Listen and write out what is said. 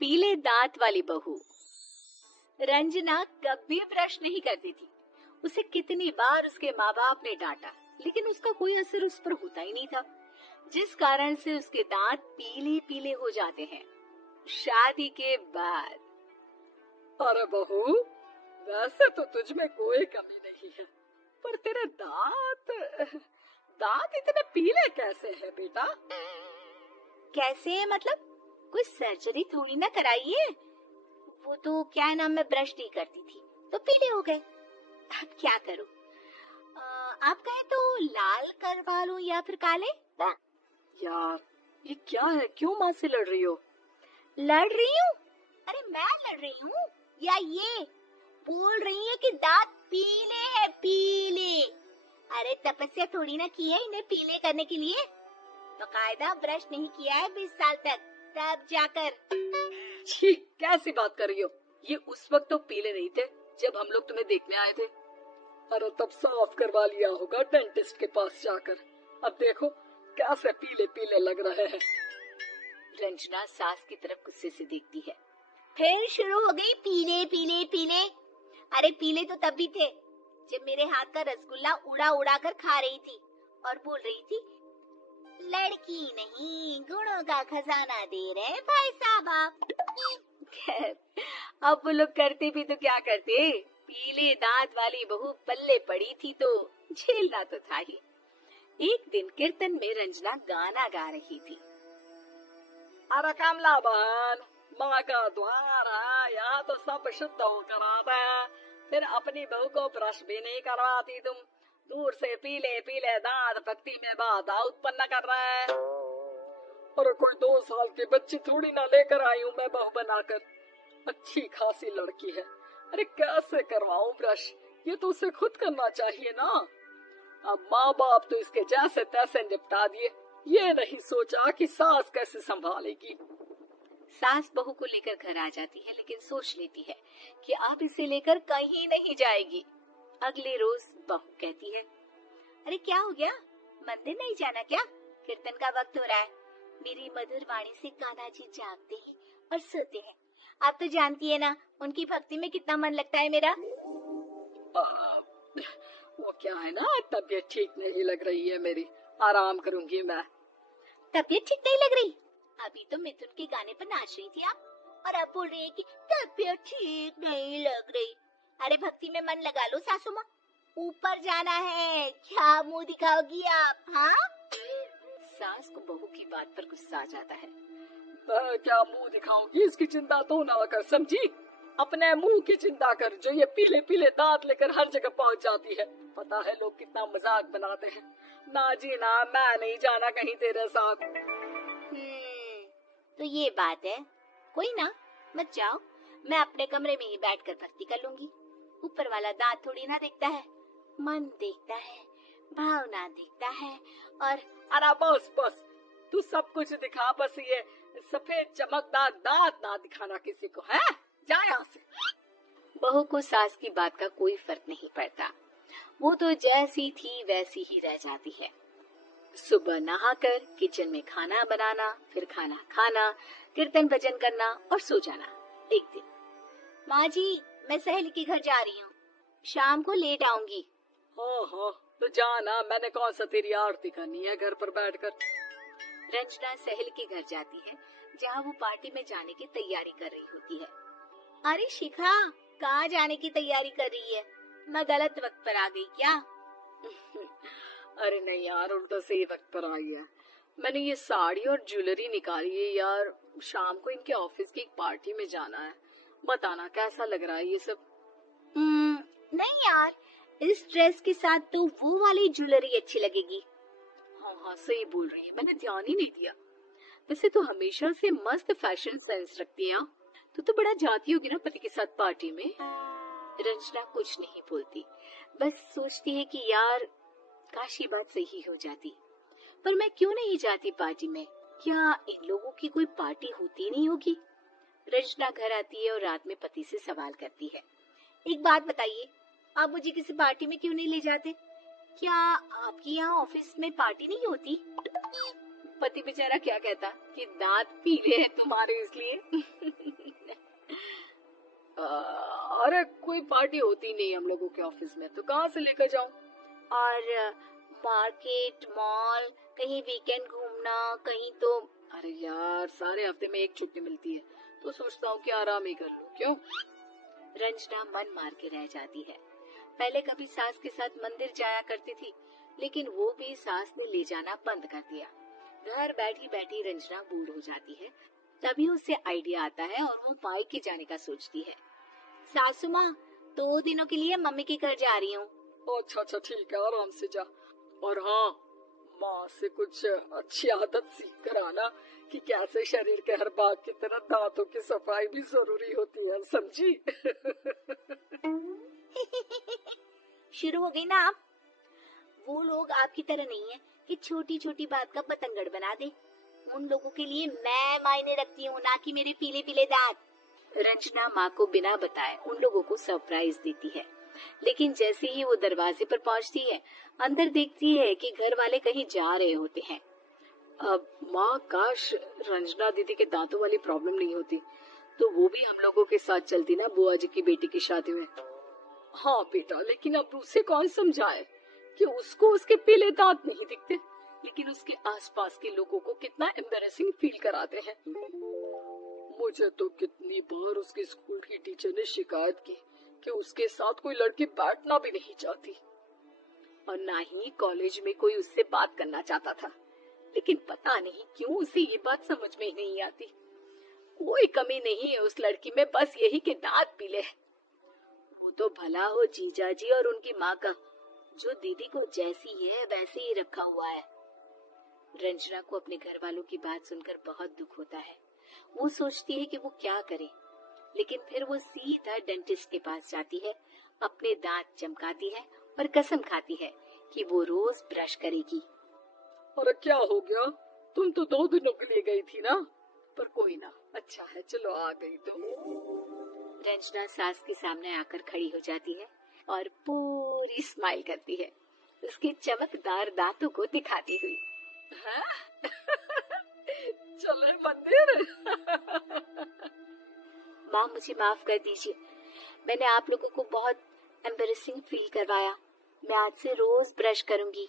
पीले दांत वाली बहू। रंजना कभी ब्रश नहीं करती थी। उसे कितनी बार उसके माँ बाप ने डांटा, लेकिन उसका कोई असर उस पर होता ही नहीं था, जिस कारण से उसके दांत पीले पीले हो जाते हैं। शादी के बाद। अरे बहू, वैसे तो तुझ में कोई कमी नहीं है, पर तेरे दांत इतने पीले कैसे हैं बेटा? कैसे है मतलब? कोई सर्जरी थोड़ी ना कराई है। वो तो क्या नाम, मैं ब्रश नहीं करती थी तो पीले हो गए। अब क्या करूं? आप कहे तो लाल करवा लूं या फिर काले? यार ये क्या है, क्यों माँ से लड़ रही हो? लड़ रही हूँ? अरे मैं लड़ रही हूँ या ये बोल रही है कि दांत पीले हैं, पीले। अरे तपस्या थोड़ी ना की है इन्हें पीले करने के लिए। बकायदा ब्रश नहीं किया है 20 साल तक, तब जाकर। छी, कैसी बात कर रही हो? ये उस वक्त तो पीले नहीं थे जब हम लोग तुम्हें देखने आए थे। अरे तब साफ करवा लिया होगा डेंटिस्ट के पास जाकर। अब देखो कैसे पीले पीले लग रहे हैं। रंजना सास की तरफ गुस्से से देखती है। फिर शुरू हो गई पीले पीले पीले। अरे पीले तो तब भी थे जब मेरे हाथ का रसगुल्ला उड़ा उड़ा कर खा रही थी और बोल रही थी, लड़की नहीं गुणों का खजाना दे रहे भाई साहब आप। खैर, अब वो लोग करते भी तो क्या करते, पीले दांत वाली बहू पल्ले पड़ी थी तो झेलना तो था ही। एक दिन कीर्तन में रंजना गाना गा रही थी। अरे कमला बहन, माँ का द्वार है, यहाँ तो सब शुद्ध होकर आते हैं, फिर अपनी बहू को ब्रश भी नहीं करवाती तुम। दूर से पीले पीले दांत भक्ति में बाधा उत्पन्न कर रहे हैं। और कोई 2 साल की बच्ची थोड़ी ना लेकर आई हूँ मैं बहू बनाकर। अच्छी खासी लड़की है, अरे कैसे करवाऊं ब्रश? ये तो उसे खुद करना चाहिए ना। अब माँ बाप तो इसके जैसे तैसे निपटा दिए, ये नहीं सोचा कि सास कैसे संभालेगी। सास बहू को लेकर घर आ जाती है, लेकिन सोच लेती है कि अब इसे लेकर कहीं नहीं जाएगी। अगले रोज बहू कहती है, अरे क्या हो गया, मंदिर नहीं जाना क्या? कीर्तन का वक्त हो रहा है। मेरी मधुर वाणी से कान्हा जी जागते हैं और सोते हैं। आप तो जानती है ना उनकी भक्ति में कितना मन लगता है मेरा। वो क्या है ना, तबीयत ठीक नहीं लग रही है मेरी, आराम करूंगी मैं। तबीयत ठीक नहीं लग रही? अभी तो मिथुन के गाने पर नाच रही थी आप, और अब बोल रही है कि तबीयत ठीक नहीं लग रही। अरे भक्ति में मन लगा लो सासू माँ, ऊपर जाना है, क्या मुंह दिखाओगी आप? हाँ? सास को बहू की बात पर गुस्सा आ जाता है। क्या मुंह दिखाऊंगी, इसकी चिंता तो ना कर, समझी? अपने मुंह की चिंता कर, जो ये पीले पीले दांत लेकर हर जगह पहुंच जाती है। पता है लोग कितना मजाक बनाते हैं। ना जी ना, मैं नहीं जाना कहीं तेरे साथ। तो ये बात है, कोई ना, मत जाओ, मैं अपने कमरे में ही बैठकर भक्ति कर लूंगी। ऊपर वाला दांत थोड़ी ना देखता है, मन देखता है, भावना देखता है। और अरे बस बस, तू सब कुछ दिखा, बस ये सफेद चमकदार दांत ना दिखाना किसी को, है? जा यहाँ से। बहू को सास की बात का कोई फर्क नहीं पड़ता, वो तो जैसी थी वैसी ही रह जाती है। सुबह नहाकर किचन में खाना बनाना, फिर खाना खाना, कीर्तन भजन करना और सो जाना। एक दिन, माँ जी मैं सहेली के घर जा रही हूँ, शाम को लेट आऊंगी। हाँ, तो जाना, मैंने कौन सा तेरी आरती करनी है घर पर बैठकर। रंजना सहेली के घर जाती है, जहाँ वो पार्टी में जाने की तैयारी कर रही होती है। अरे शिखा, कहाँ जाने की तैयारी कर रही है? मैं गलत वक्त पर आ गई क्या? अरे नहीं यार, उल्टा सही वक्त पर आई है। मैंने ये साड़ी और ज्वेलरी निकाली है यार, शाम को इनके ऑफिस की एक पार्टी में जाना है। बताना कैसा लग रहा है ये सब? नहीं यार, इस ड्रेस के साथ तो वो वाली ज्वेलरी अच्छी लगेगी। हाँ सही बोल रही है, मैंने ध्यान ही नहीं दिया। वैसे तो हमेशा से मस्त फैशन सेंस रखती है। तो बड़ा जाती होगी ना पति के साथ पार्टी में। रंजना कुछ नहीं बोलती, बस सोचती है कि यार काश ये बात सही हो जाती, पर मैं क्यों नहीं जाती पार्टी में? क्या इन लोगों की कोई पार्टी होती नहीं होगी? रंजना घर आती है और रात में पति से सवाल करती है, एक बात बताइए, आप मुझे किसी पार्टी में क्यों नहीं ले जाते? क्या आपके यहाँ ऑफिस में पार्टी नहीं होती? पति बेचारा क्या कहता कि दांत पीले हैं तुम्हारे इसलिए। अरे कोई पार्टी होती नहीं हम लोगों के ऑफिस में, तो कहाँ से लेकर जाऊं? और मार्केट, मॉल, कहीं वीकेंड घूमना, कहीं तो। अरे यार सारे हफ्ते में एक छुट्टी मिलती है, तो सोचता हूँ कि आराम ही कर लूं। क्यों? रंजना मन मार के रह जाती है। पहले कभी सास के साथ मंदिर जाया करती थी, लेकिन वो भी सास ने ले जाना बंद कर दिया। घर बैठी बैठी रंजना बोर हो जाती है। तभी उसे आइडिया आता है और वो मायके जाने का सोचती है। सासू माँ, 2 दिनों के लिए मम्मी के घर जा रही हूँ। अच्छा अच्छा ठीक है, आराम से जा। और हाँ, माँ से कुछ अच्छी आदत सीख कर आना कि कैसे शरीर के हर भाग की तरह दांतों की सफाई भी जरूरी होती है, समझी? शुरू हो गई ना आप। वो लोग आपकी तरह नहीं है कि छोटी छोटी बात का बतंगड़ बना दे। उन लोगों के लिए मैं मायने रखती हूँ, ना कि मेरे पीले पीले दांत। रंजना माँ को बिना बताए उन लोगों को सरप्राइज देती है, लेकिन जैसे ही वो दरवाजे पर पहुंचती है, अंदर देखती है कि घर वाले कहीं जा रहे होते हैं। अब माँ, काश रंजना दीदी के दांतों वाली प्रॉब्लम नहीं होती, तो वो भी हम लोगों के साथ चलती ना बुआ जी की बेटी की शादी में। हाँ बेटा, लेकिन अब उसे कौन समझाए कि उसको उसके पीले दांत नहीं दिखते, लेकिन उसके आसपास के लोगों को कितना एम्बैरेसिंग फील कराते हैं। मुझे तो कितनी बार उसके स्कूल की टीचर ने शिकायत की कि उसके साथ कोई लड़की बैठना भी नहीं चाहती, और ना ही कॉलेज में कोई उससे बात करना चाहता था। लेकिन पता नहीं क्यों उसे ये बात समझ में ही नहीं आती। कोई कमी नहीं है उस लड़की में, बस यही कि दांत पीले हैं। वो तो भला हो जीजा जी और उनकी माँ का, जो दीदी को जैसी है वैसे ही रखा हुआ है। रंजना को अपने घर वालों की बात सुनकर बहुत दुख होता है। वो सोचती है कि वो क्या करे, लेकिन फिर वो सीधा डेंटिस्ट के पास जाती है, अपने दांत चमकाती है और कसम खाती है कि वो रोज ब्रश करेगी। और क्या हो गया? तुम तो 2 दिनों के लिए गई थी ना, पर कोई ना, अच्छा है चलो आ गई तो। रंजना सास के सामने आकर खड़ी हो जाती है और पूरी स्माइल करती है, उसके चमकदार दांतों को दिखाती हुई। चले मंदिर। माँ, मुझे माफ कर दीजिए, मैंने आप लोगों को बहुत एम्बैरेसिंग फील करवाया। मैं आज से रोज ब्रश करूंगी।